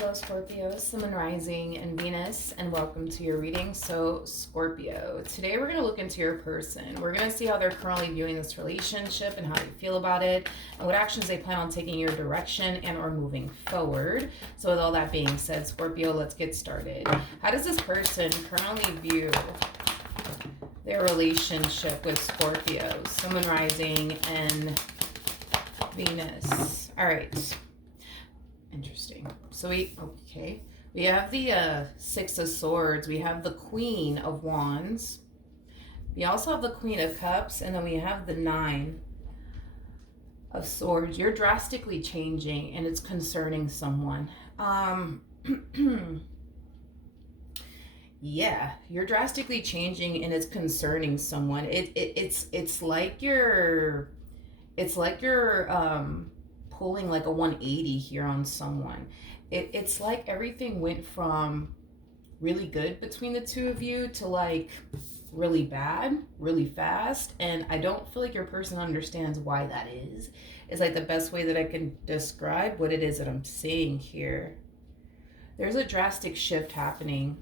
Hello, Scorpio, Sun, Moon, Rising, and Venus, and welcome to your reading. So, Scorpio, today we're going to look into your person. We're going to see how they're currently viewing this relationship and how they feel about it, and what actions they plan on taking your direction and or moving forward. So, with all that being said, Scorpio, let's get started. How does this person currently view their relationship with Scorpio, Sun, Moon, Rising, and Venus? All right. Interesting. So we have the Six of Swords. We have the Queen of Wands. We also have the Queen of Cups, and then we have the Nine of Swords. You're drastically changing, and it's concerning someone. Yeah, you're drastically changing, and it's concerning someone. It's like you're pulling like a 180 here on someone. It's like everything went from really good between the two of you to like really bad, really fast. And I don't feel like your person understands why that is. It's like the best way that I can describe what it is that I'm seeing here. There's a drastic shift happening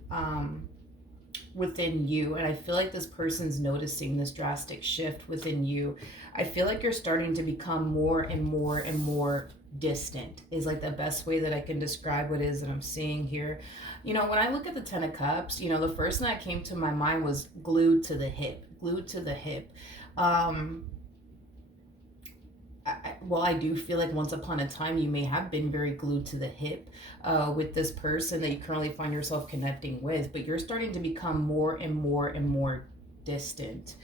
within you, and I feel like this person's noticing this drastic shift within you. I feel like you're starting to become more and more and more distant is like the best way that I can describe what it is that I'm seeing here. You know, when I look at the Ten of Cups, you know, the first thing that came to my mind was glued to the hip. I do feel like once upon a time you may have been very glued to the hip with this person that you currently find yourself connecting with, but you're starting to become more and more and more distant.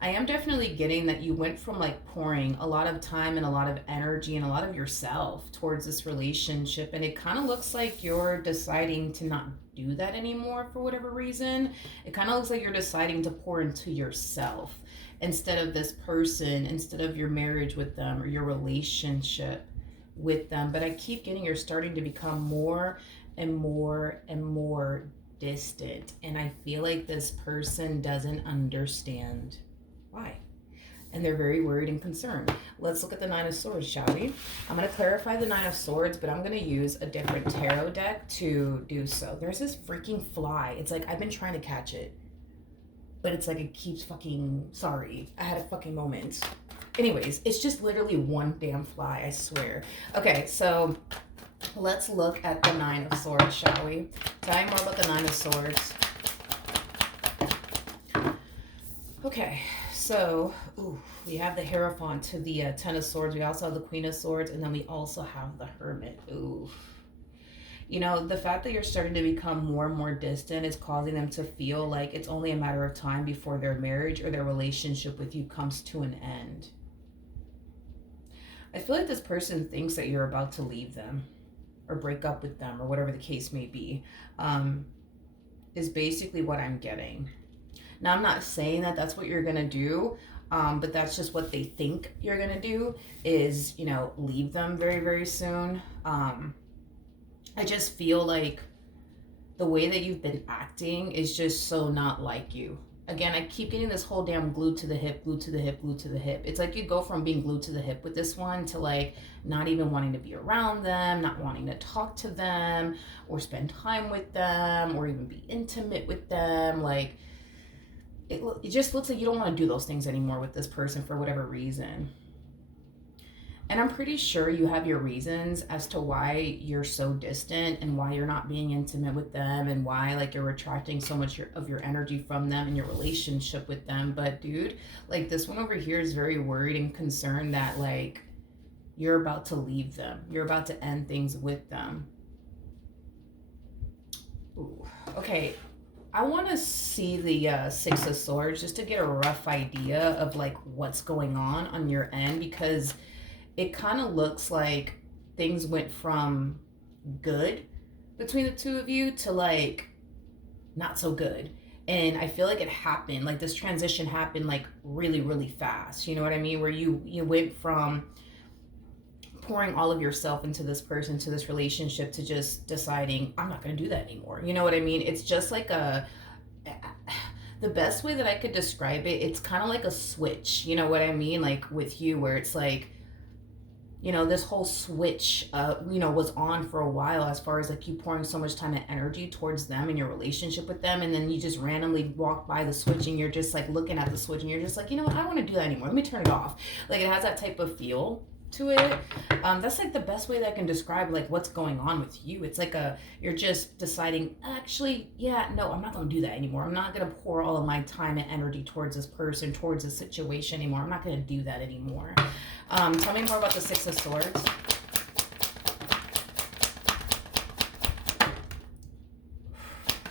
I am definitely getting that you went from like pouring a lot of time and a lot of energy and a lot of yourself towards this relationship, and it kind of looks like you're deciding to not do that anymore for whatever reason. It kind of looks like you're deciding to pour into yourself instead of this person, instead of your marriage with them or your relationship with them. But I keep getting you're starting to become more and more and more distant, and I feel like this person doesn't understand why, and they're very worried and concerned. Let's look at the Nine of Swords, shall we? I'm going to clarify the Nine of Swords, but I'm going to use a different tarot deck to do so. There's this freaking fly. It's like I've been trying to catch it, but it's like it keeps fucking... Sorry, I had a fucking moment. Anyways, it's just literally one damn fly, I swear. Okay, so let's look at the Nine of Swords, shall we? Tell me more about the Nine of Swords. Okay, so we have the Hierophant to the Ten of Swords. We also have the Queen of Swords, and then we also have the Hermit. Ooh. You know, the fact that you're starting to become more and more distant is causing them to feel like it's only a matter of time before their marriage or their relationship with you comes to an end. I feel like this person thinks that you're about to leave them or break up with them or whatever the case may be, is basically what I'm getting. Now, I'm not saying that that's what you're going to do, but that's just what they think you're going to do is, you know, leave them very, very soon. I just feel like the way that you've been acting is just so not like you. Again, I keep getting this whole damn glued to the hip. It's like you go from being glued to the hip with this one to like not even wanting to be around them, not wanting to talk to them or spend time with them or even be intimate with them. Like, it just looks like you don't want to do those things anymore with this person for whatever reason. And I'm pretty sure you have your reasons as to why you're so distant and why you're not being intimate with them and why like you're retracting so much of your energy from them and your relationship with them. But dude, like this one over here is very worried and concerned that like you're about to leave them. You're about to end things with them. Ooh. Okay. I want to see the Six of Swords just to get a rough idea of like what's going on your end, because it kind of looks like things went from good between the two of you to like not so good. And I feel like it happened, like this transition happened like really, really fast. You know what I mean? Where you went from pouring all of yourself into this person, to this relationship, to just deciding, I'm not going to do that anymore. You know what I mean? It's just like the best way that I could describe it, it's kind of like a switch. You know what I mean? Like with you, where it's like, this whole switch, was on for a while, as far as like you pouring so much time and energy towards them and your relationship with them. And then you just randomly walk by the switch and you're just like looking at the switch and you're just like, I don't want to do that anymore. Let me turn it off. Like it has that type of feel to it. That's like the best way that I can describe like what's going on with you. It's like you're just deciding, actually, yeah, no, I'm not going to do that anymore. I'm not going to pour all of my time and energy towards this person, towards this situation anymore. I'm not going to do that anymore. Tell me more about the Six of Swords.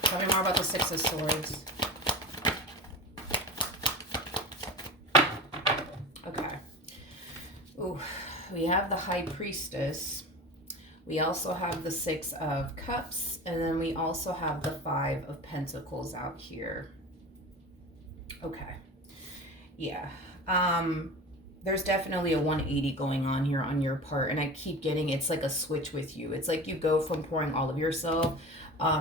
Tell me more about the Six of Swords. Okay. Ooh. We have the High Priestess. We also have the Six of Cups. And then we also have the Five of Pentacles out here. Okay. Yeah. There's definitely a 180 going on here on your part. And I keep getting, it's like a switch with you. It's like you go from pouring all of yourself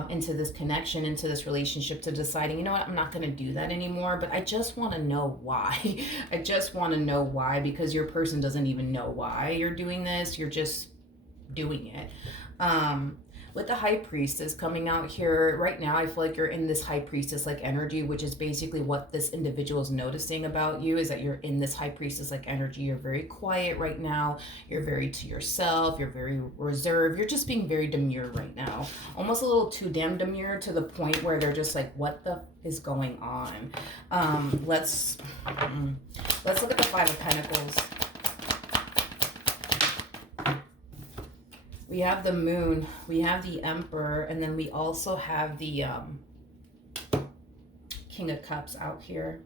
into this connection, into this relationship, to deciding, you know what, I'm not going to do that anymore. But I just want to know why. I just want to know why, because your person doesn't even know why you're doing this. You're just doing it. With the High Priestess coming out here right now, I feel like you're in this High Priestess like energy, which is basically what this individual is noticing about you, is that you're in this High Priestess like energy. You're very quiet right now. You're very to yourself. You're very reserved. You're just being very demure right now. Almost a little too damn demure, to the point where they're just like, what the is going on? Let's look at the Five of Pentacles. We have the Moon, we have the Emperor, and then we also have the King of Cups out here.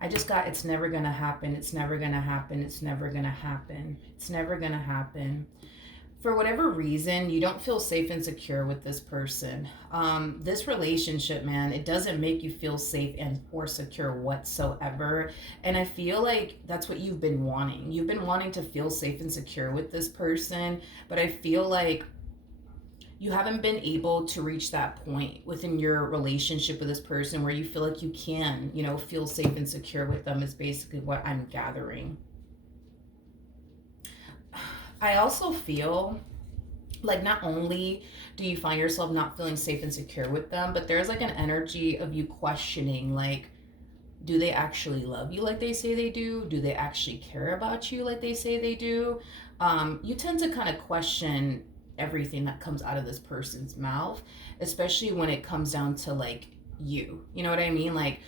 I just got, it's never going to happen. It's never going to happen. It's never going to happen. It's never going to happen. For whatever reason, you don't feel safe and secure with this person. This relationship, man, it doesn't make you feel safe and or secure whatsoever. And I feel like that's what you've been wanting. You've been wanting to feel safe and secure with this person, but I feel like you haven't been able to reach that point within your relationship with this person where you feel like you can, feel safe and secure with them, is basically what I'm gathering. I also feel like not only do you find yourself not feeling safe and secure with them, but there's like an energy of you questioning, like, do they actually love you like they say they do? Do they actually care about you like they say they do? You tend to kind of question everything that comes out of this person's mouth, especially when it comes down to like you. You know what I mean? Like,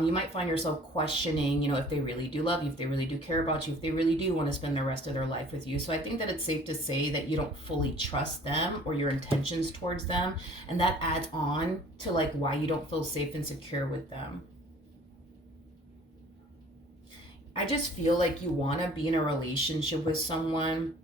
you might find yourself questioning, if they really do love you, if they really do care about you, if they really do want to spend the rest of their life with you. So I think that it's safe to say that you don't fully trust them or your intentions towards them. And that adds on to like why you don't feel safe and secure with them. I just feel like you want to be in a relationship with someone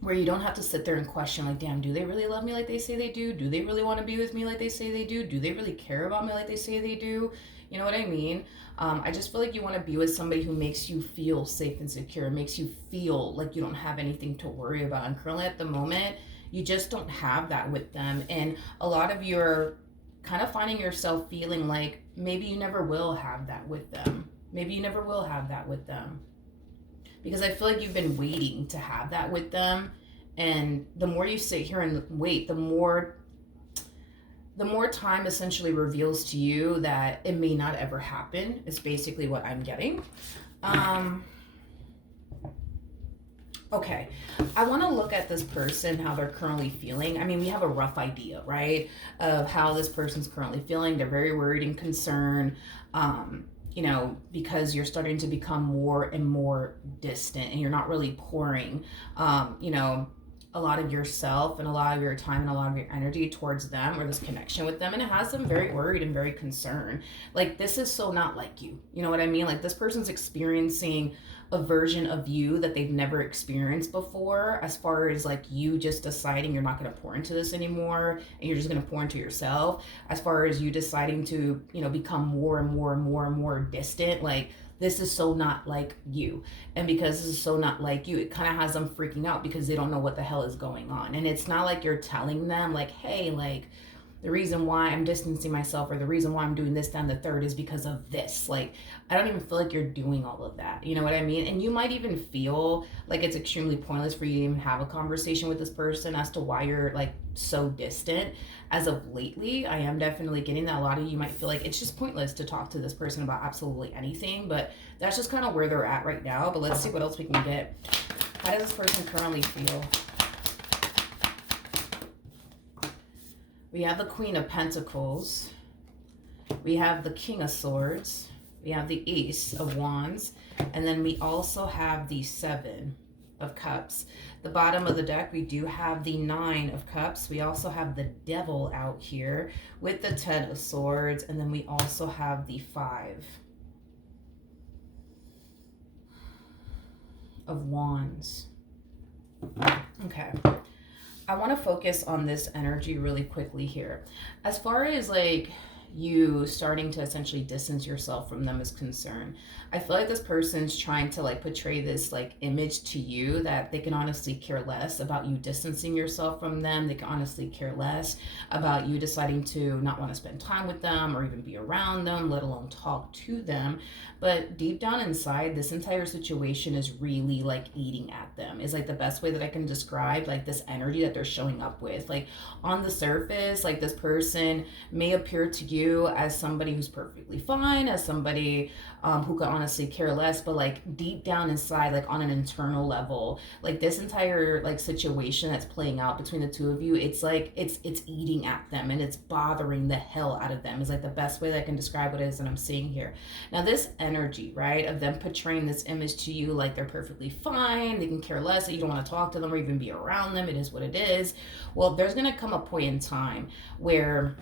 where you don't have to sit there and question, like, damn, do they really love me like they say they do? Do they really want to be with me like they say they do? Do they really care about me like they say they do? You know what I mean? I just feel like you want to be with somebody who makes you feel safe and secure, makes you feel like you don't have anything to worry about. And currently at the moment, you just don't have that with them. And a lot of you are kind of finding yourself feeling like maybe you never will have that with them. Maybe you never will have that with them. Because I feel like you've been waiting to have that with them. And the more you sit here and wait, the more time essentially reveals to you that it may not ever happen, is basically what I'm getting. Okay, I want to look at this person, how they're currently feeling. I mean, we have a rough idea, right, of how this person's currently feeling. They're very worried and concerned, because you're starting to become more and more distant and you're not really pouring, a lot of yourself and a lot of your time and a lot of your energy towards them or this connection with them. And it has them very worried and very concerned. Like, this is so not like you. You know what I mean? Like, this person's experiencing a version of you that they've never experienced before, as far as like you just deciding you're not going to pour into this anymore and you're just going to pour into yourself, as far as you deciding to, become more and more and more and more distant. Like, this is so not like you. And because this is so not like you, it kind of has them freaking out because they don't know what the hell is going on. And it's not like you're telling them like, hey, like, the reason why I'm distancing myself, or the reason why I'm doing this, that, and the third is because of this. Like, I don't even feel like you're doing all of that. You know what I mean? And you might even feel like it's extremely pointless for you to even have a conversation with this person as to why you're like so distant. As of lately, I am definitely getting that. A lot of you might feel like it's just pointless to talk to this person about absolutely anything, but that's just kind of where they're at right now. But let's see what else we can get. How does this person currently feel? We have the Queen of Pentacles. We have the King of Swords. We have the Ace of Wands. And then we also have the Seven of Cups. The bottom of the deck, we do have the Nine of Cups. We also have the Devil out here with the Ten of Swords. And then we also have the Five of Wands. Okay. I want to focus on this energy really quickly here. As far as like you starting to essentially distance yourself from them is concerned, I feel like this person's trying to like portray this like image to you that they can honestly care less about you distancing yourself from them. They can honestly care less about you deciding to not want to spend time with them or even be around them, let alone talk to them. But deep down inside, this entire situation is really like eating at them, is like the best way that I can describe like this energy that they're showing up with. Like on the surface, like this person may appear to you as somebody who's perfectly fine, as somebody who could honestly care less, but like deep down inside, like on an internal level, like this entire like situation that's playing out between the two of you, it's like it's eating at them and it's bothering the hell out of them, is like the best way that I can describe what it is that I'm seeing here. Now this energy, right, of them portraying this image to you like they're perfectly fine, they can care less, that you don't want to talk to them or even be around them, it is what it is. Well, there's going to come a point in time where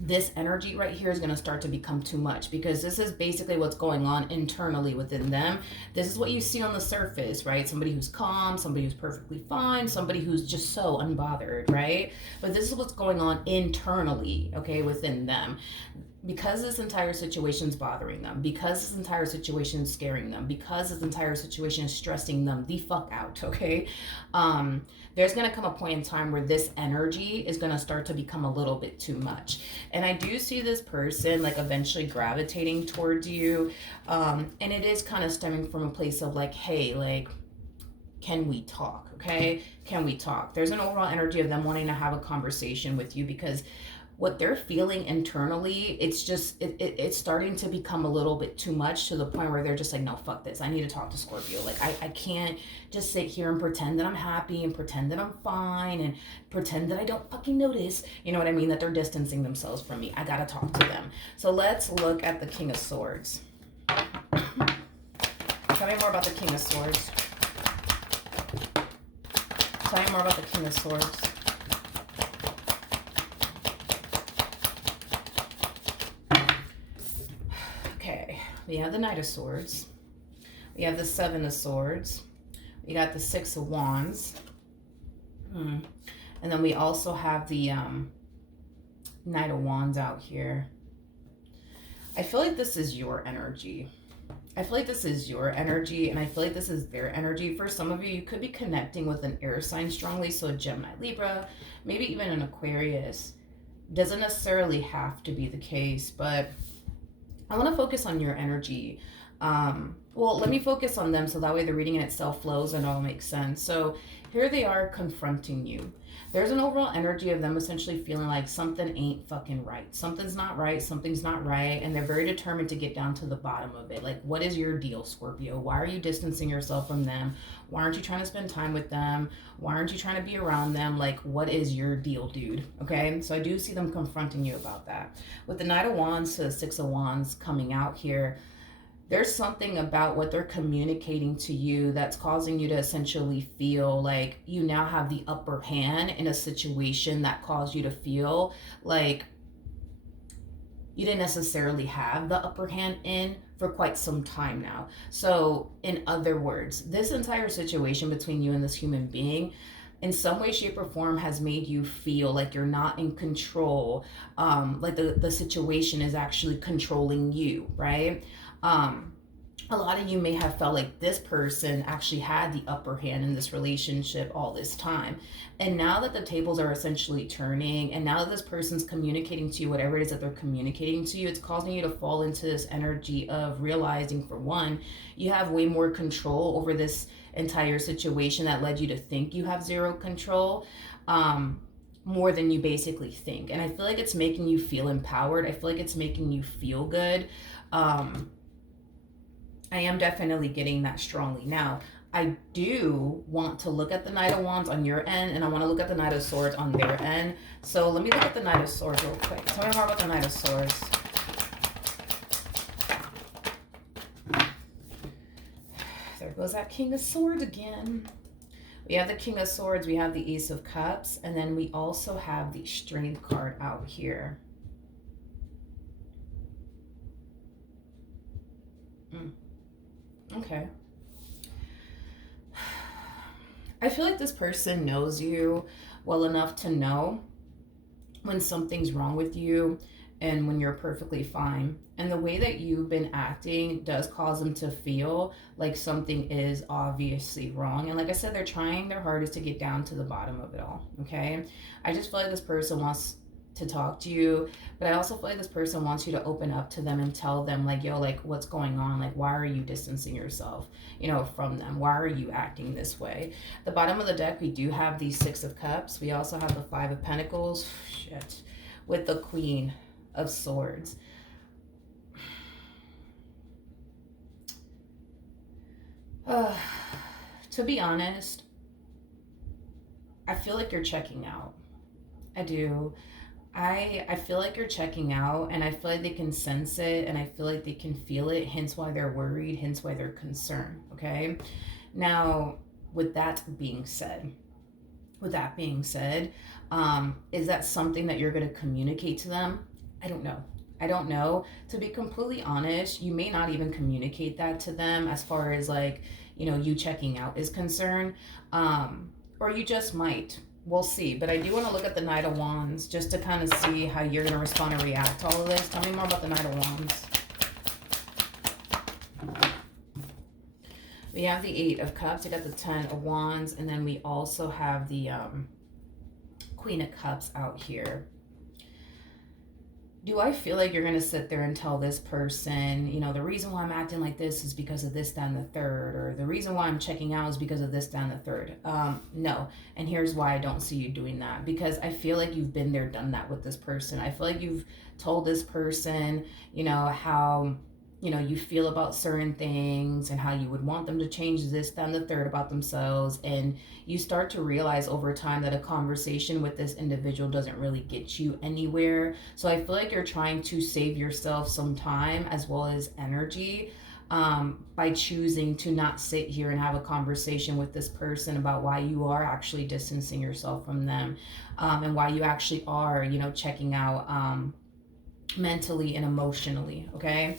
this energy right here is going to start to become too much, because this is basically what's going on internally within them. This is what you see on the surface, right? Somebody who's calm, somebody who's perfectly fine, somebody who's just so unbothered, right? But this is what's going on internally, okay, within them. Because this entire situation is bothering them, because this entire situation is scaring them, because this entire situation is stressing them the fuck out, okay? There's going to come a point in time where this energy is going to start to become a little bit too much. And I do see this person like eventually gravitating towards you. And it is kind of stemming from a place of like, hey, like, can we talk? Okay? Can we talk? There's an overall energy of them wanting to have a conversation with you, because what they're feeling internally, it's just, it's starting to become a little bit too much, to the point where they're just like, no, fuck this. I need to talk to Scorpio. Like, I can't just sit here and pretend that I'm happy and pretend that I'm fine and pretend that I don't fucking notice. You know what I mean? That they're distancing themselves from me. I gotta talk to them. So let's look at the King of Swords. Tell me more about the King of Swords. Tell me more about the King of Swords. We have the Knight of Swords. We have the Seven of Swords. We got the Six of Wands. And then we also have the Knight of Wands out here. I feel like this is your energy. I feel like this is your energy, and I feel like this is their energy. For some of you, you could be connecting with an air sign strongly, so a Gemini, Libra, maybe even an Aquarius. Doesn't necessarily have to be the case, but I want to focus on your energy. Well, let me focus on them so that way the reading in itself flows and it all makes sense. So here they are confronting you. There's an overall energy of them essentially feeling like something ain't fucking right. Something's not right. Something's not right. And they're very determined to get down to the bottom of it. Like, what is your deal, Scorpio? Why are you distancing yourself from them? Why aren't you trying to spend time with them? Why aren't you trying to be around them? Like, what is your deal, dude? Okay, so I do see them confronting you about that. With the Knight of Wands to the Six of Wands coming out here, there's something about what they're communicating to you that's causing you to essentially feel like you now have the upper hand in a situation that caused you to feel like you didn't necessarily have the upper hand in for quite some time now. So in other words, this entire situation between you and this human being in some way, shape, or form has made you feel like you're not in control, like the situation is actually controlling you, right? a lot of you may have felt like this person actually had the upper hand in this relationship all this time. And now that the tables are essentially turning, and now that this person's communicating to you whatever it is that they're communicating to you, it's causing you to fall into this energy of realizing, for one, you have way more control over this entire situation that led you to think you have zero control. More than you basically think. And I feel like it's making you feel empowered. I feel like it's making you feel good. Um, I am definitely getting that strongly. Now, I do want to look at the Knight of Wands on your end, and I want to look at the Knight of Swords on their end. So let me look at the Knight of Swords real quick. Tell me more about the Knight of Swords. There goes that King of Swords again. We have the King of Swords, we have the Ace of Cups, and then we also have the Strength card out here. Okay. I feel like this person knows you well enough to know when something's wrong with you and when you're perfectly fine. And the way that you've been acting does cause them to feel like something is obviously wrong. And like I said, they're trying their hardest to get down to the bottom of it all. Okay. I just feel like this person wants to talk to you, but I also feel like this person wants you to open up to them and tell them, like, yo, like, what's going on? Like, why are you distancing yourself, from them? Why are you acting this way? The bottom of the deck, we do have the Six of Cups. We also have the Five of Pentacles. Shit. With the Queen of Swords. To be honest, I feel like you're checking out. I do. I feel like you're checking out, and I feel like they can sense it, and I feel like they can feel it, hence why they're worried, hence why they're concerned. Okay. Now, with that being said, is that something that you're going to communicate to them? I don't know. I don't know. To be completely honest, you may not even communicate that to them as far as, like, you checking out is concerned. Or you just might. We'll see. But I do want to look at the Knight of Wands just to kind of see how you're going to respond and react to all of this. Tell me more about the Knight of Wands. We have the Eight of Cups. We got the Ten of Wands. And then we also have the Queen of Cups out here. Do I feel like you're going to sit there and tell this person, the reason why I'm acting like this is because of this, that, and the third, or the reason why I'm checking out is because of this, that, and the third? No. And here's why I don't see you doing that. Because I feel like you've been there, done that with this person. I feel like you've told this person, how you feel about certain things and how you would want them to change this, that, and the third about themselves. And you start to realize over time that a conversation with this individual doesn't really get you anywhere. So I feel like you're trying to save yourself some time as well as energy by choosing to not sit here and have a conversation with this person about why you are actually distancing yourself from them, and why you actually are, checking out mentally and emotionally. Okay.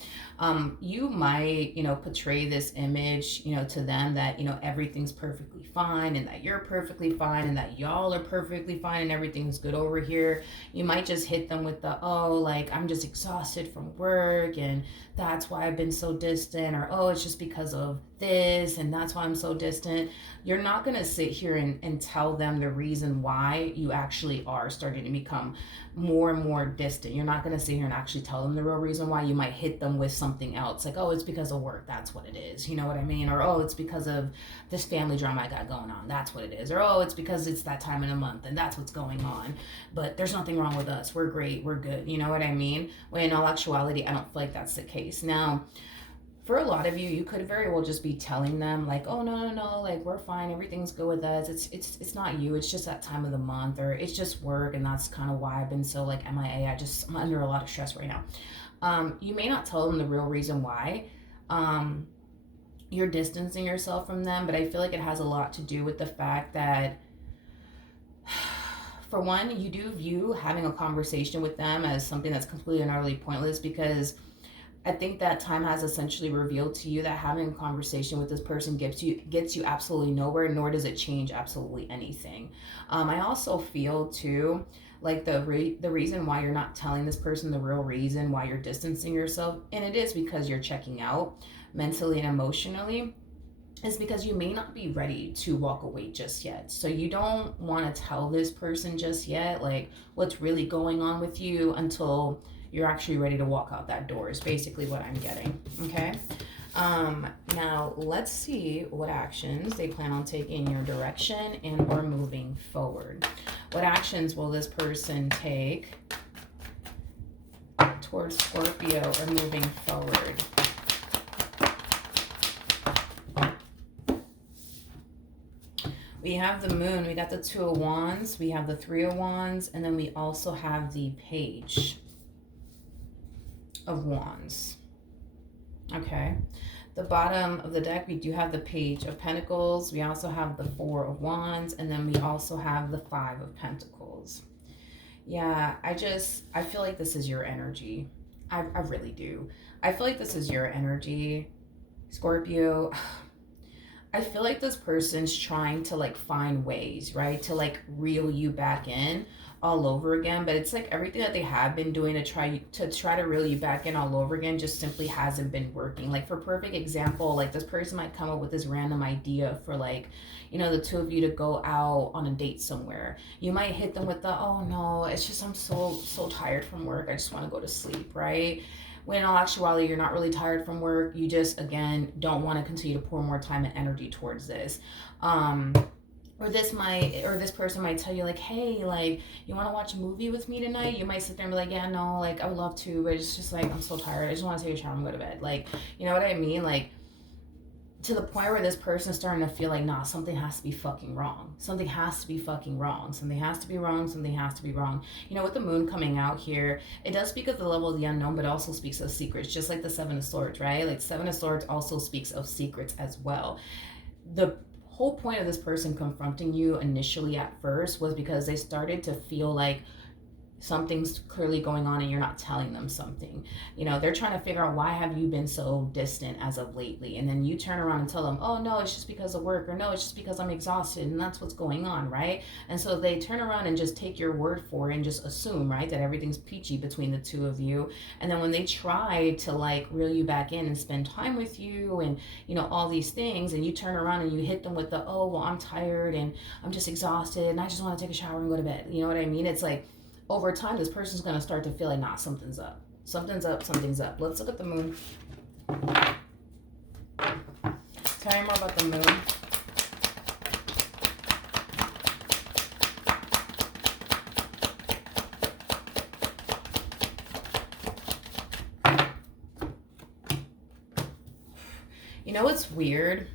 You might, portray this image, to them that, everything's perfectly fine and that you're perfectly fine and that y'all are perfectly fine and everything's good over here. You might just hit them with the, oh, like, I'm just exhausted from work and that's why I've been so distant, or, oh, it's just because of this and that's why I'm so distant. You're not going to sit here and tell them the reason why you actually are starting to become more and more distant. You're not going to sit here and actually tell them the real reason why. You might hit them with something else, like, oh, it's because of work, that's what it is, you know what I mean? Or, oh, it's because of this family drama I got going on, that's what it is. Or, oh, it's because it's that time in a month and that's what's going on, but there's nothing wrong with us, we're great, we're good, you know what I mean? When in all actuality, I don't feel like that's the case. Now, for a lot of you, you could very well just be telling them, like, oh, no, like, we're fine, everything's good with us, it's not you, it's just that time of the month, or it's just work, and that's kind of why I've been so, like, MIA. I'm under a lot of stress right now. You may not tell them the real reason why you're distancing yourself from them, but I feel like it has a lot to do with the fact that, for one, you do view having a conversation with them as something that's completely and utterly pointless, because I think that time has essentially revealed to you that having a conversation with this person gets you absolutely nowhere, nor does it change absolutely anything. I also feel too, like, the reason why you're not telling this person the real reason why you're distancing yourself, and it is because you're checking out. mentally and emotionally, is because you may not be ready to walk away just yet. So you don't want to tell this person just yet, like, what's really going on with you until you're actually ready to walk out that door, is basically what I'm getting. Okay. Now let's see what actions they plan on taking in your direction and or moving forward. What actions will this person take towards Scorpio or moving forward? We have the moon, we got the 2 of wands, we have the 3 of wands, and then we also have the page of wands. Okay. The bottom of the deck, we do have the page of pentacles. We also have the 4 of wands, and then we also have the 5 of pentacles. Yeah, I feel like this is your energy. I really do. I feel like this is your energy, Scorpio. I feel like this person's trying to like find ways, right, to like reel you back in all over again, but it's like everything that they have been doing to try to reel you back in all over again just simply hasn't been working. Like, for perfect example, like this person might come up with this random idea for, like, you know, the 2 of you to go out on a date somewhere. You might hit them with the, oh no, it's just I'm so tired from work, I just want to go to sleep, right? When in all actuality, you're not really tired from work. You just, again, don't want to continue to pour more time and energy towards this. Or this person might tell you, like, hey, like, you want to watch a movie with me tonight? You might sit there and be like, yeah, no, like, I would love to, but it's just like, I'm so tired. I just want to take a shower and go to bed. Like, you know what I mean? Like, to the point where this person's starting to feel like, nah, something has to be fucking wrong. Something has to be fucking wrong. Something has to be wrong. Something has to be wrong. You know, with the moon coming out here, it does speak of the level of the unknown, but also speaks of secrets, just like the 7 of Swords, right? Like, 7 of Swords also speaks of secrets as well. The whole point of this person confronting you initially at first was because they started to feel like something's clearly going on and you're not telling them something. You know, they're trying to figure out, why have you been so distant as of lately? And then you turn around and tell them, oh no, it's just because of work, or no, it's just because I'm exhausted and that's what's going on, right? And so they turn around and just take your word for it and just assume, right, that everything's peachy between the 2 of you. And then when they try to like reel you back in and spend time with you and, you know, all these things, and you turn around and you hit them with the, oh well, I'm tired and I'm just exhausted and I just want to take a shower and go to bed. You know what I mean? It's like, over time, this person's going to start to feel like, nah, something's up. Something's up, something's up. Let's look at the moon. Tell me more about the moon. You know what's weird?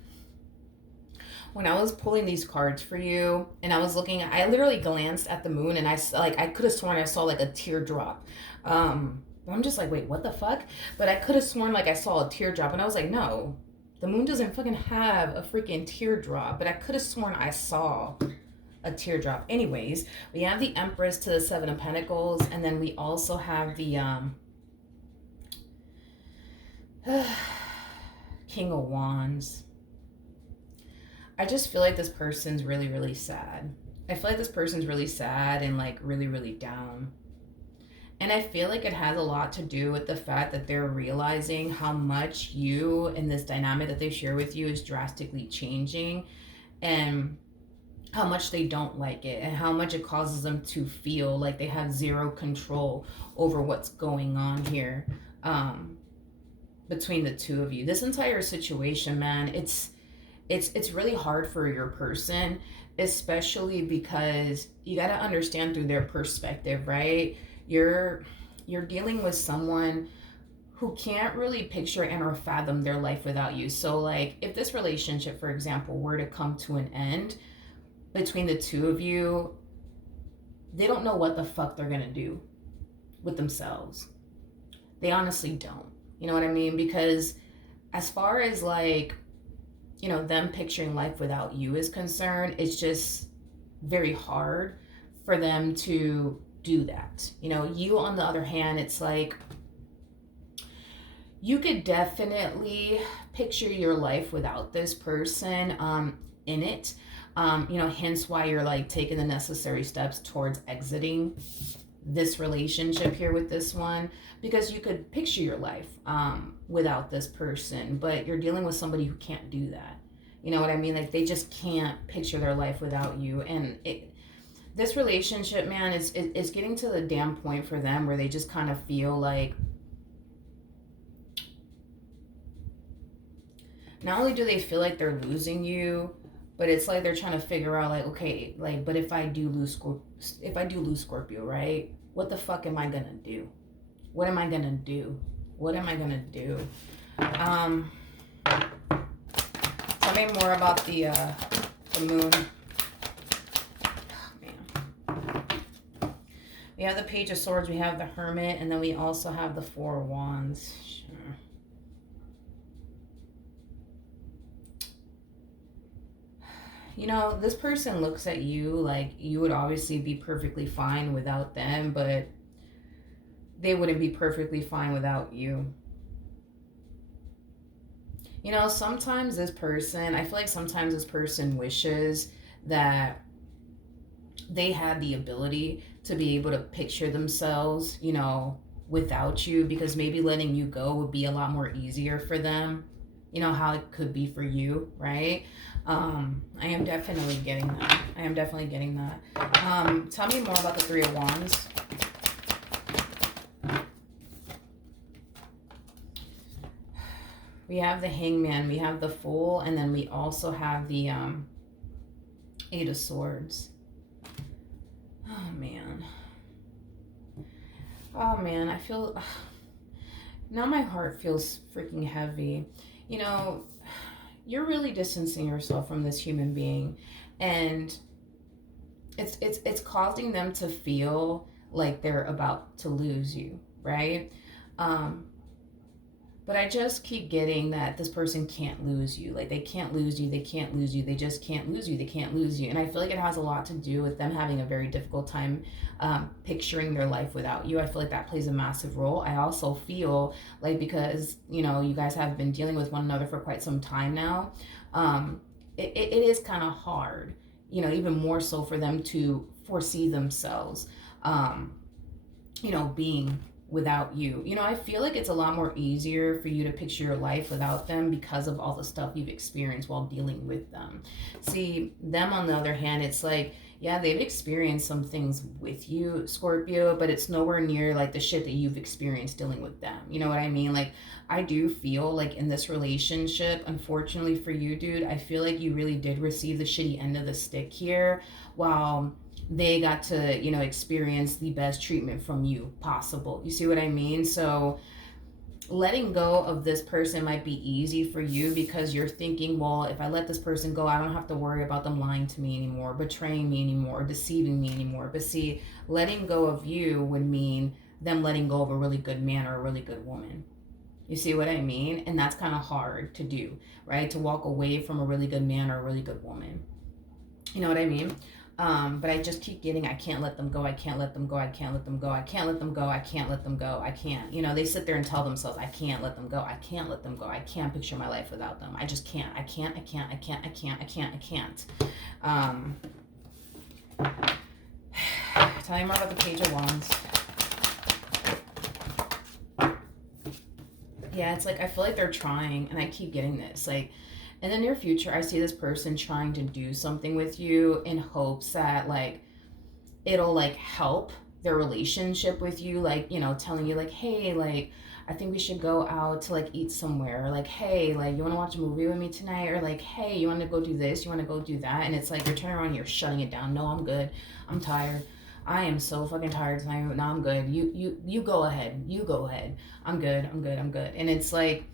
When I was pulling these cards for you and I was looking, I literally glanced at the moon and I could have sworn I saw like a teardrop. I'm just like, wait, what the fuck? But I could have sworn like I saw a teardrop, and I was like, no, the moon doesn't fucking have a freaking teardrop. But I could have sworn I saw a teardrop. Anyways, we have the Empress to the 7 of Pentacles, and then we also have the King of Wands. I just feel like this person's really, really sad. I feel like this person's really sad and like really, really down. And I feel like it has a lot to do with the fact that they're realizing how much you and this dynamic that they share with you is drastically changing, and how much they don't like it, and how much it causes them to feel like they have zero control over what's going on here between the 2 of you. This entire situation, man, it's really hard for your person, especially because you got to understand through their perspective, right? You're dealing with someone who can't really picture and or fathom their life without you. So like, if this relationship, for example, were to come to an end between the 2 of you, they don't know what the fuck they're gonna do with themselves. They honestly don't. You know what I mean? Because as far as like, you know, them picturing life without you is concerned, it's just very hard for them to do that. You know, you on the other hand, it's like you could definitely picture your life without this person in it. You know, hence why you're like taking the necessary steps towards exiting this relationship here with this one, because you could picture your life without this person, but you're dealing with somebody who can't do that. You know what I mean? Like, they just can't picture their life without you. And this relationship, man, is getting to the damn point for them where they just kind of feel like, not only do they feel like they're losing you, but it's like they're trying to figure out, like, okay, like, but if I do lose Scorpio, right? What the fuck am I gonna do? What am I gonna do? What am I gonna do? Tell me more about the moon. Oh, man. We have the Page of Swords, we have the Hermit, and then we also have the Four of Wands. Sure. You know, this person looks at you like you would obviously be perfectly fine without them, but they wouldn't be perfectly fine without you. You know, sometimes this person, I feel like sometimes this person wishes that they had the ability to be able to picture themselves, you know, without you, because maybe letting you go would be a lot more easier for them. You know, how it could be for you, right? I am definitely getting that. I am definitely getting that. Tell me more about the Three of Wands. We have the Hangman, we have the Fool, and then we also have the Eight of Swords. Oh, man. Oh, man, I feel... Now my heart feels freaking heavy. You know, you're really distancing yourself from this human being, and it's causing them to feel like they're about to lose you, right? But I just keep getting that this person can't lose you. Like, they can't lose you. They can't lose you. They just can't lose you. They can't lose you. And I feel like it has a lot to do with them having a very difficult time picturing their life without you. I feel like that plays a massive role. I also feel like, because, you know, you guys have been dealing with one another for quite some time now, it is kind of hard, you know, even more so for them to foresee themselves, you know, being without you. You know, I feel like it's a lot more easier for you to picture your life without them because of all the stuff you've experienced while dealing with them. See, them on the other hand, it's like, yeah, they've experienced some things with you, Scorpio, but it's nowhere near like the shit that you've experienced dealing with them. You know what I mean? Like, I do feel like in this relationship, unfortunately for you, dude, I feel like you really did receive the shitty end of the stick here, while they got to, you know, experience the best treatment from you possible. You see what I mean? So letting go of this person might be easy for you because you're thinking, well, if I let this person go, I don't have to worry about them lying to me anymore, betraying me anymore, deceiving me anymore. But see, letting go of you would mean them letting go of a really good man or a really good woman. You see what I mean? And that's kind of hard to do, right? To walk away from a really good man or a really good woman. You know what I mean? But I just keep getting, I can't let them go, I can't let them go, I can't let them go, I can't let them go, I can't let them go, I can't. You know, they sit there and tell themselves, I can't let them go, I can't let them go, I can't picture my life without them. I just can't, I can't, I can't, I can't, I can't, I can't, I can't. Tell me more about the Page of Wands. Yeah, it's like, I feel like they're trying, and I keep getting this, like, in the near future, I see this person trying to do something with you in hopes that, like, it'll, like, help their relationship with you. Like, you know, telling you, like, hey, like, I think we should go out to, like, eat somewhere. Or, like, hey, like, you want to watch a movie with me tonight? Or, like, hey, you want to go do this? You want to go do that? And it's like, you're turning around and you're shutting it down. No, I'm good. I'm tired. I am so fucking tired tonight. No, I'm good. You go ahead. You go ahead. I'm good. I'm good. I'm good. And it's like...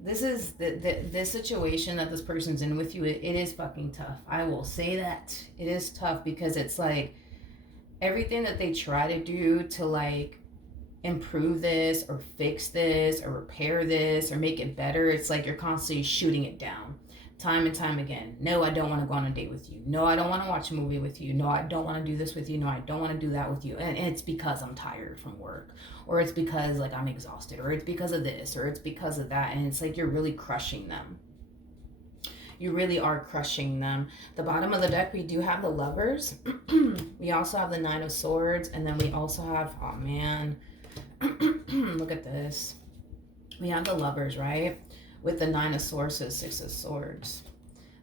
this is this situation that this person's in with you. It is fucking tough. I will say that it is tough, because it's like everything that they try to do to, like, improve this or fix this or repair this or make it better, it's like you're constantly shooting it down. time and time again. No, I don't want to go on a date with you. No, I don't want to watch a movie with you. No, I don't want to do this with you. No, I don't want to do that with you. And it's because I'm tired from work, or it's because like I'm exhausted, or it's because of this, or it's because of that. And it's like you're really crushing them. You really are crushing them. The bottom of the deck, we do have the Lovers. We also have the Nine of Swords, and then we also have, oh man, look at this. We have the Lovers, right? With the Nine of Swords, Six of Swords.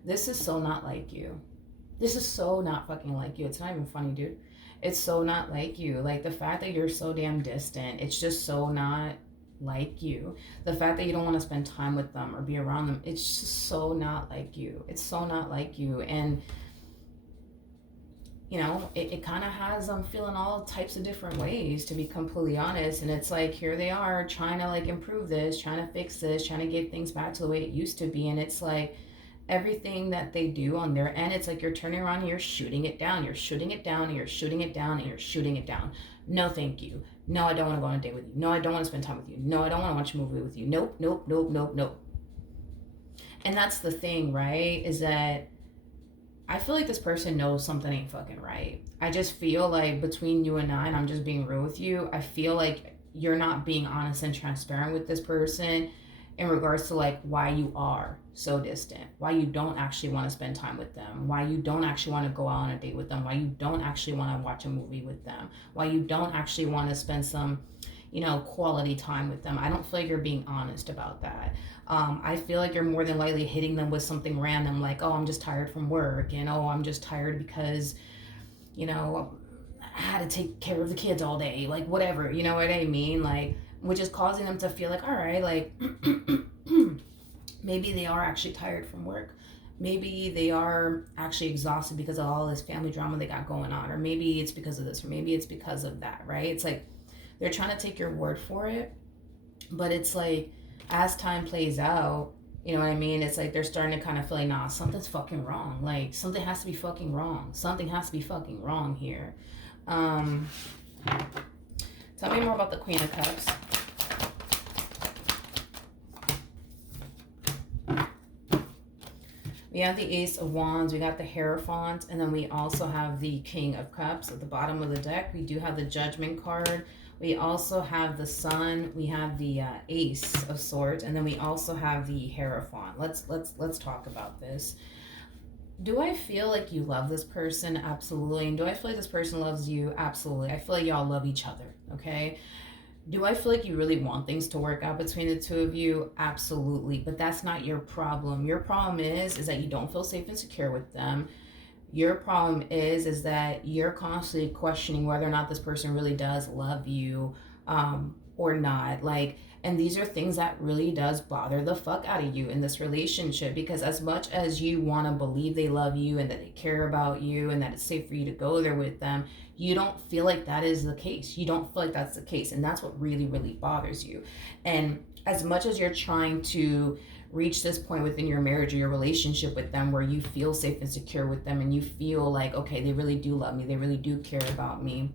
This is so not like you. This is so not fucking like you. It's not even funny, dude. It's so not like you. Like, the fact that you're so damn distant, it's just so not like you. The fact that you don't want to spend time with them or be around them, it's just so not like you. It's so not like you. And you know, it kind of has them feeling all types of different ways, to be completely honest. And it's like, here they are trying to like improve this, trying to fix this, trying to get things back to the way it used to be. And it's like everything that they do on their end, it's like you're turning around and you're shooting it down. You're shooting it down and you're shooting it down and you're shooting it down. No, thank you. No, I don't want to go on a date with you. No, I don't want to spend time with you. No, I don't want to watch a movie with you. Nope, nope, nope, nope, nope. And that's the thing, right? Is that I feel like this person knows something ain't fucking right. I just feel like between you and I'm just being real with you, I feel like you're not being honest and transparent with this person in regards to like why you are so distant, why you don't actually want to spend time with them, why you don't actually want to go out on a date with them, why you don't actually want to watch a movie with them, why you don't actually want to spend some, you know, quality time with them. I don't feel like you're being honest about that. I feel like you're more than likely hitting them with something random like, oh, I'm just tired from work, and oh, I'm just tired because, you know, I had to take care of the kids all day, like whatever, you know what I mean? Like, which is causing them to feel like, all right, like maybe they are actually tired from work. Maybe they are actually exhausted because of all this family drama they got going on, or maybe it's because of this, or maybe it's because of that, right? It's like they're trying to take your word for it, but it's like as time plays out, you know what I mean? It's like they're starting to kind of feel like, nah, something's fucking wrong. Like, something has to be fucking wrong. Something has to be fucking wrong here. Tell me more about the Queen of Cups. We have the Ace of Wands, we got the Hierophant, and then we also have the King of Cups. At the bottom of the deck, we do have the Judgment card. We also have the Sun, we have the Ace of Swords, and then we also have the Hierophant. Let's talk about this. Do I feel like you love this person? Absolutely. And do I feel like this person loves you? Absolutely. I feel like y'all love each other, okay? Do I feel like you really want things to work out between the two of you? Absolutely. But that's not your problem. Your problem is that you don't feel safe and secure with them. Your problem is that you're constantly questioning whether or not this person really does love you, or not. Like, and these are things that really does bother the fuck out of you in this relationship, because as much as you want to believe they love you and that they care about you and that it's safe for you to go there with them, you don't feel like that is the case. You don't feel like that's the case. And that's what really, really bothers you. And as much as you're trying to reach this point within your marriage or your relationship with them where you feel safe and secure with them and you feel like, okay, they really do love me, they really do care about me,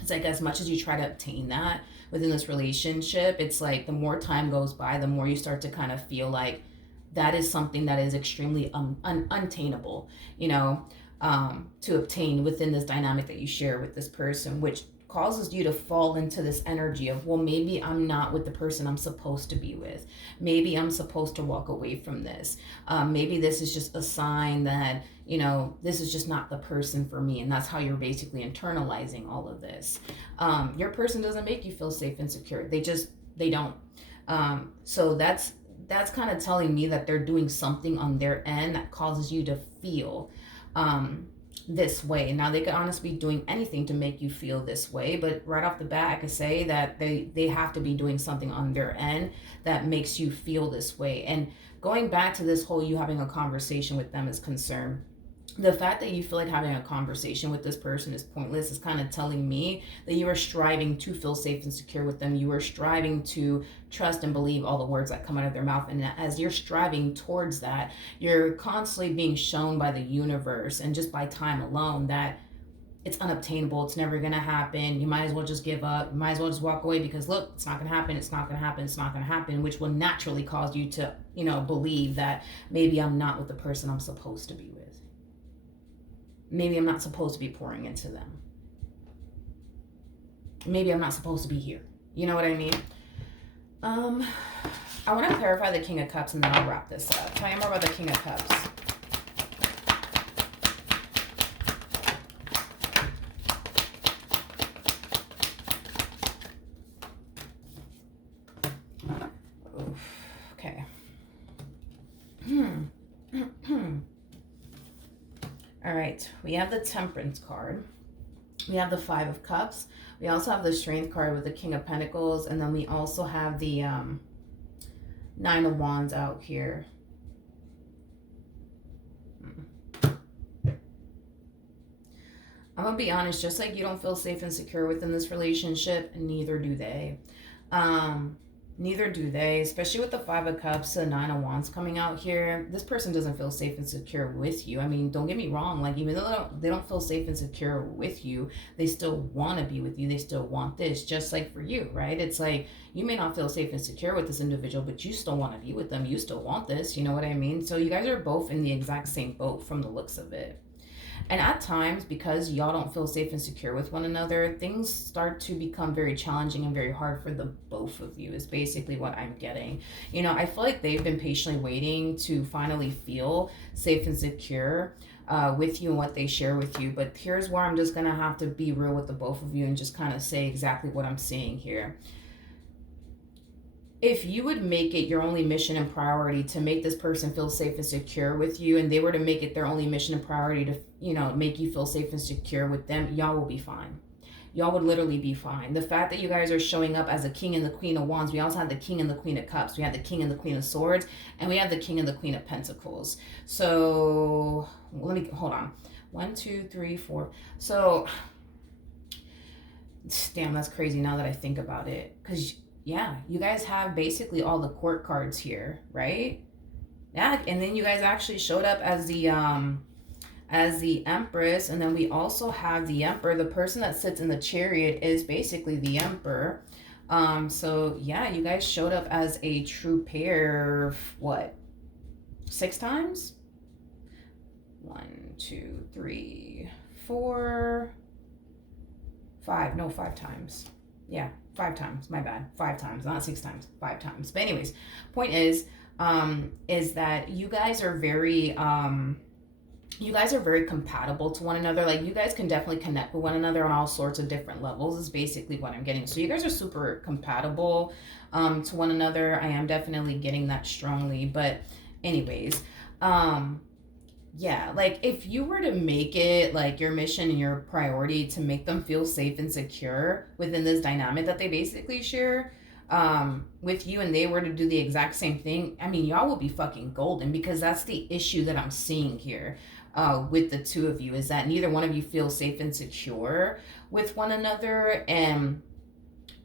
it's like as much as you try to obtain that within this relationship, it's like the more time goes by, the more you start to kind of feel like that is something that is extremely unattainable, you know, to obtain within this dynamic that you share with this person, which causes you to fall into this energy of, well, maybe I'm not with the person I'm supposed to be with. Maybe I'm supposed to walk away from this. Maybe this is just a sign that, you know, this is just not the person for me. And that's how you're basically internalizing all of this. Your person doesn't make you feel safe and secure. They don't. So that's kind of telling me that they're doing something on their end that causes you to feel this way. Now, they could honestly be doing anything to make you feel this way, but right off the bat, I could say that they have to be doing something on their end that makes you feel this way. And going back to this whole you having a conversation with them is concerned. The fact that you feel like having a conversation with this person is pointless is kind of telling me that you are striving to feel safe and secure with them. You are striving to trust and believe all the words that come out of their mouth. And as you're striving towards that, you're constantly being shown by the universe and just by time alone that it's unobtainable. It's never going to happen. You might as well just give up. You might as well just walk away because look, it's not going to happen. It's not going to happen. It's not going to happen, which will naturally cause you to, believe that maybe I'm not with the person I'm supposed to be with. Maybe I'm not supposed to be pouring into them. Maybe I'm not supposed to be here. You know what I mean? I want to clarify the King of Cups and then I'll wrap this up. Tell me more about the King of Cups. Okay. All right. We have the Temperance card. We have the Five of Cups. We also have the Strength card with the King of Pentacles. And then we also have the Nine of Wands out here. I'm going to be honest, just like you don't feel safe and secure within this relationship, neither do they. Neither do they, especially with the Five of Cups, the Nine of Wands coming out here. This person doesn't feel safe and secure with you. I mean, don't get me wrong. Like, even though they don't feel safe and secure with you, they still want to be with you. They still want this, just like for you, right? It's like, you may not feel safe and secure with this individual, but you still want to be with them. You still want this, you know what I mean? So you guys are both in the exact same boat from the looks of it. And at times, because y'all don't feel safe and secure with one another, things start to become very challenging and very hard for the both of you, is basically what I'm getting. I feel like they've been patiently waiting to finally feel safe and secure with you and what they share with you. But here's where I'm just going to have to be real with the both of you and just kind of say exactly what I'm seeing here. If you would make it your only mission and priority to make this person feel safe and secure with you, and they were to make it their only mission and priority to, make you feel safe and secure with them, y'all will be fine. Y'all would literally be fine. The fact that you guys are showing up as a King and the Queen of Wands, we also have the King and the Queen of Cups. We have the King and the Queen of Swords, and we have the King and the Queen of Pentacles. So hold on. 1, 2, 3, 4. So, damn, that's crazy now that I think about it. Because yeah, you guys have basically all the court cards here, right? Yeah, and then you guys actually showed up as the Empress, and then we also have the Emperor. The person that sits in the Chariot is basically the Emperor. So yeah, you guys showed up as a true pair, what, 6 times? 1, 2, 3, 4, 5. No, 5 times. Yeah, 5 times. My bad. 5 times, not 6 times. 5 times. But anyways, point is that you guys are very compatible to one another. Like, you guys can definitely connect with one another on all sorts of different levels, is basically what I'm getting. So you guys are super compatible to one another. I am definitely getting that strongly. But anyways, yeah, like, if you were to make it like your mission and your priority to make them feel safe and secure within this dynamic that they basically share with you, and they were to do the exact same thing, I mean, y'all will be fucking golden, because that's the issue that I'm seeing here with the two of you, is that neither one of you feels safe and secure with one another. And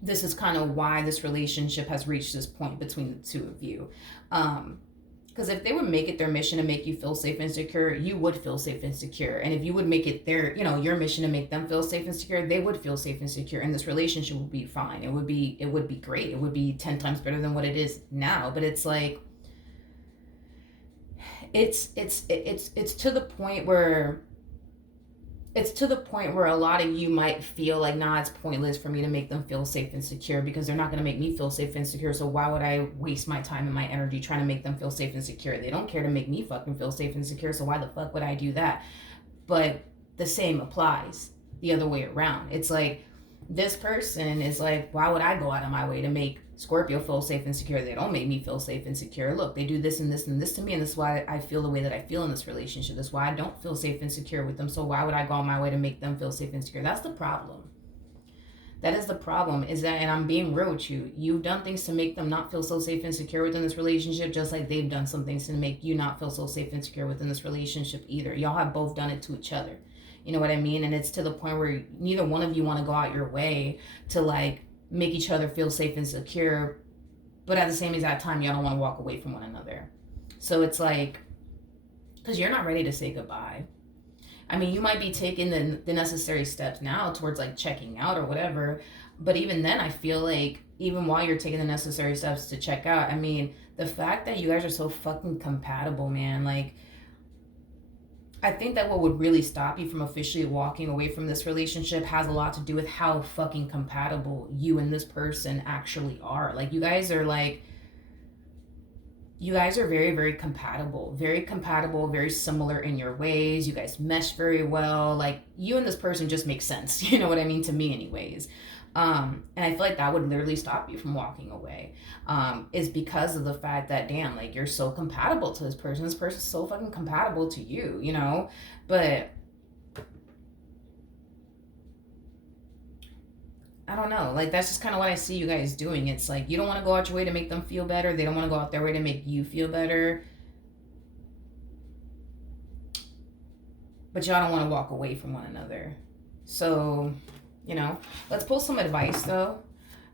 this is kind of why this relationship has reached this point between the two of you. Because if they would make it their mission to make you feel safe and secure, you would feel safe and secure. And if you would make it their, your mission to make them feel safe and secure, they would feel safe and secure. And this relationship would be fine. It would be great. It would be 10 times better than what it is now. But it's like, it's to the point where a lot of you might feel like, nah, it's pointless for me to make them feel safe and secure, because they're not going to make me feel safe and secure. So why would I waste my time and my energy trying to make them feel safe and secure? They don't care to make me fucking feel safe and secure. So why the fuck would I do that? But the same applies the other way around. It's like, this person is like, why would I go out of my way to make Scorpio feel safe and secure? They don't make me feel safe and secure. Look, they do this and this and this to me, and this is why I feel the way that I feel in this relationship. This is why I don't feel safe and secure with them. So why would I go on my way to make them feel safe and secure? That's the problem. That is the problem, is that, and I'm being real with you, you've done things to make them not feel so safe and secure within this relationship, just like they've done some things to make you not feel so safe and secure within this relationship either. Y'all have both done it to each other. You know what I mean? And it's to the point where neither one of you want to go out your way to like make each other feel safe and secure, but at the same exact time, y'all don't want to walk away from one another. So it's like, because you're not ready to say goodbye. I mean, you might be taking the necessary steps now towards like checking out or whatever, but even then, I feel like even while you're taking the necessary steps to check out, I mean, the fact that you guys are so fucking compatible, man, like, I think that what would really stop you from officially walking away from this relationship has a lot to do with how fucking compatible you and this person actually are. Like, you guys are very, very compatible, very similar in your ways. You guys mesh very well. Like, you and this person just make sense. You know what I mean? To me, anyways. And I feel like that would literally stop you from walking away. Is because of the fact that, damn, like, you're so compatible to this person. This person's so fucking compatible to you, you know? But I don't know. Like, that's just kind of what I see you guys doing. It's like you don't want to go out your way to make them feel better. They don't want to go out their way to make you feel better. But y'all don't want to walk away from one another. So, you know, let's pull some advice though.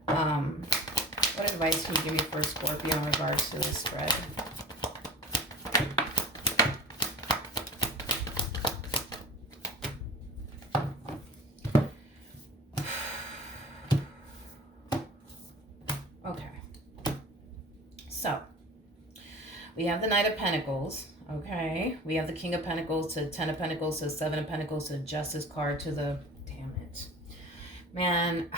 What advice can you give me for Scorpio in regards to the spread? Okay. So, we have the Knight of Pentacles. Okay. We have the King of Pentacles to Ten of Pentacles to Seven of Pentacles to Justice card to the... Damn it. Man...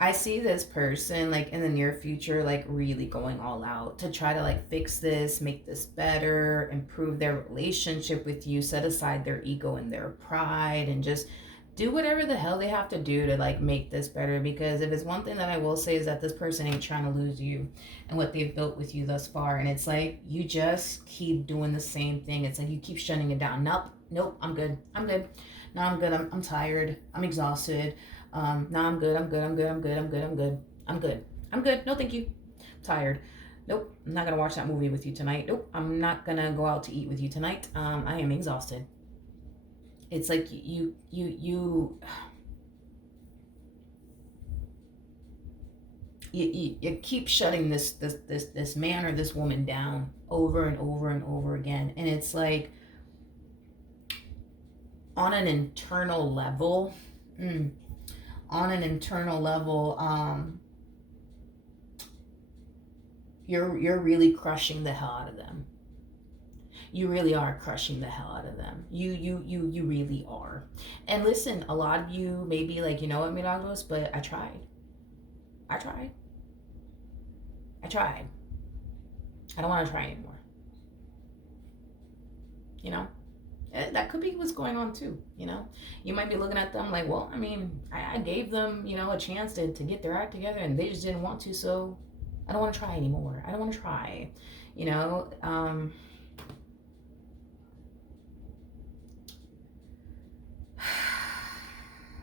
I see this person like in the near future like really going all out to try to like fix this, make this better, improve their relationship with you, set aside their ego and their pride, and just do whatever the hell they have to do to like make this better. Because if it's one thing that I will say is that this person ain't trying to lose you and what they've built with you thus far. And it's like you just keep doing the same thing. It's like you keep shutting it down. Nope, I'm good. No, I'm good. I'm tired. I'm exhausted. No, I'm good. No, thank you. I'm tired. Nope. I'm not gonna watch that movie with you tonight. Nope. I'm not gonna go out to eat with you tonight. I am exhausted. It's like you keep shutting this man or this woman down over and over and over again, and it's like on an internal level. You're really crushing the hell out of them. You really are crushing the hell out of them. You really are. And listen, a lot of you may be like, you know what, Milagros, but I tried. I don't want to try anymore. You know? That could be what's going on too, you know? You might be looking at them like, well, I mean, I gave them, you know, a chance to get their act together and they just didn't want to, so I don't want to try anymore. I don't want to try, you know?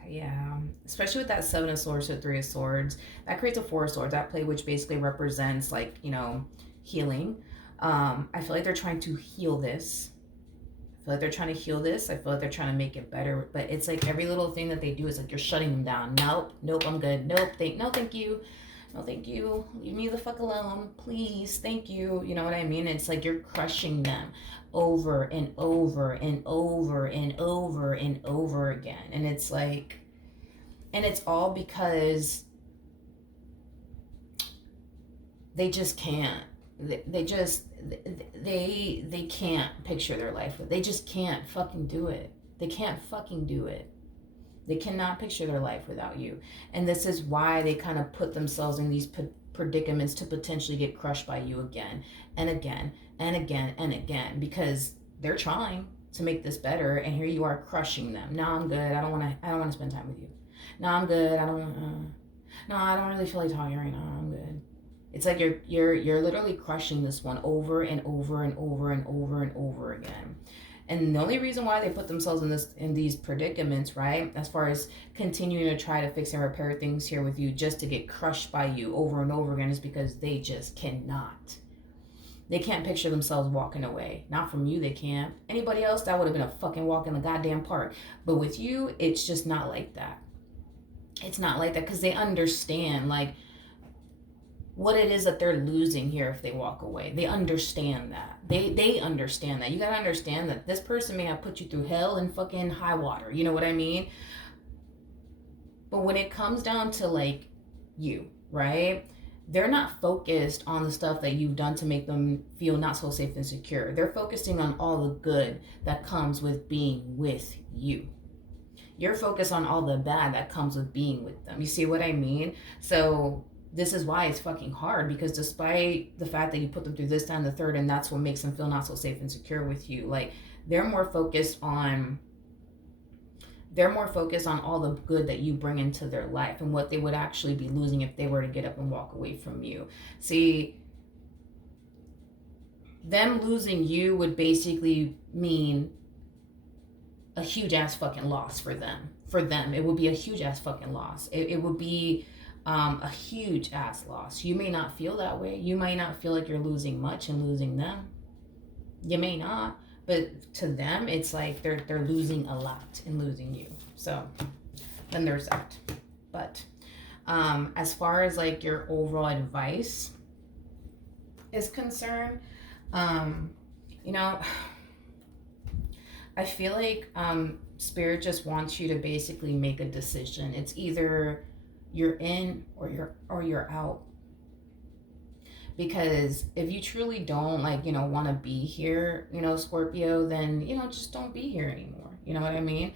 Yeah, especially with that Seven of Swords to Three of Swords. That creates a Four of Swords, that play, which basically represents like, you know, healing. I feel like they're trying to heal this. I feel like they're trying to make it better, but it's like every little thing that they do is like you're shutting them down. Nope, I'm good. Thank you. No, thank you. Leave me the fuck alone, please. Thank you. You know what I mean? It's like you're crushing them over and over and over and over and over again. And it's like, and it's all because they just can't. They can't picture their life with. They just can't fucking do it. They can't fucking do it. They cannot picture their life without you. And this is why they kind of put themselves in these predicaments to potentially get crushed by you again and again and again and again, because they're trying to make this better, and here you are crushing them. No, I'm good. I don't want to spend time with you. No, I'm good. I don't really feel like talking right now. I'm good. It's like you're literally crushing this one over and over and over and over and over again. And the only reason why they put themselves in these predicaments, right, as far as continuing to try to fix and repair things here with you just to get crushed by you over and over again, is because they just cannot. They can't picture themselves walking away. Not from you, they can't. Anybody else, that would have been a fucking walk in the goddamn park. But with you, it's just not like that. It's not like that, because they understand, like, what it is that they're losing here if they walk away. They understand that. They understand that. You gotta understand that this person may have put you through hell and fucking high water. You know what I mean? But when it comes down to like you, right? They're not focused on the stuff that you've done to make them feel not so safe and secure. They're focusing on all the good that comes with being with you. You're focused on all the bad that comes with being with them. You see what I mean? So this is why it's fucking hard, because despite the fact that you put them through this, time, the third, and that's what makes them feel not so safe and secure with you, like they're more focused on all the good that you bring into their life and what they would actually be losing if they were to get up and walk away from you. See, them losing you would basically mean a huge ass fucking loss for them. For them, it would be a huge ass fucking loss. It would be a huge ass loss. You may not feel that way. You might not feel like you're losing much and losing them. You may not. But to them, it's like they're losing a lot and losing you. So then there's that. But as far as like your overall advice is concerned, you know, I feel like Spirit just wants you to basically make a decision. It's either you're in or you're out. Because if you truly don't like, want to be here, Scorpio, then, just don't be here anymore. You know what I mean?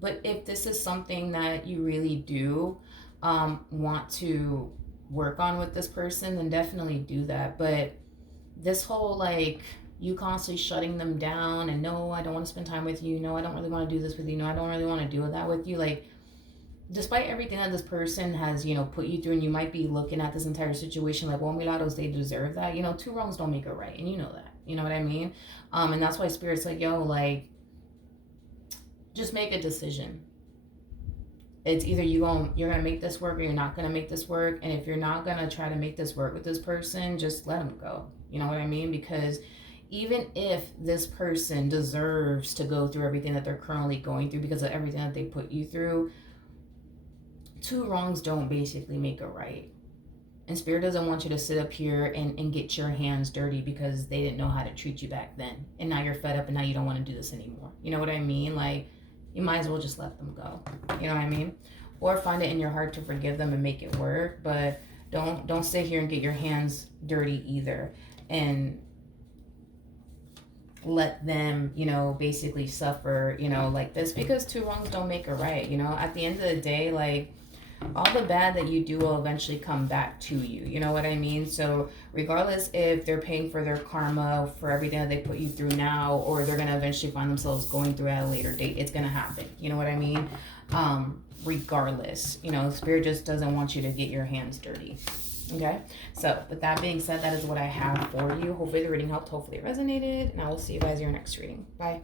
But if this is something that you really do want to work on with this person, then definitely do that. But this whole like you constantly shutting them down and no, I don't want to spend time with you. No, I don't really want to do this with you. No, I don't really want to do that with you. Like, despite everything that this person has, put you through, and you might be looking at this entire situation like, well, mulattoes, they deserve that. Two wrongs don't make a right, and you know that. You know what I mean? And that's why Spirit's like, yo, like, just make a decision. It's either you're gonna make this work or you're not gonna make this work. And if you're not gonna try to make this work with this person, just let them go. You know what I mean? Because even if this person deserves to go through everything that they're currently going through because of everything that they put you through, two wrongs don't basically make a right. And Spirit doesn't want you to sit up here and get your hands dirty because they didn't know how to treat you back then. And now you're fed up and now you don't want to do this anymore. You know what I mean? Like, you might as well just let them go. You know what I mean? Or find it in your heart to forgive them and make it work. But don't sit here and get your hands dirty either. And let them, basically suffer, like this, because two wrongs don't make a right. At the end of the day, like, all the bad that you do will eventually come back to you. You know what I mean? So regardless if they're paying for their karma for everything that they put you through now, or they're going to eventually find themselves going through at a later date, it's going to happen. You know what I mean? Regardless, Spirit just doesn't want you to get your hands dirty. Okay, so with that being said, that is what I have for you. Hopefully the reading helped. Hopefully it resonated. And I will see you guys in your next reading. Bye.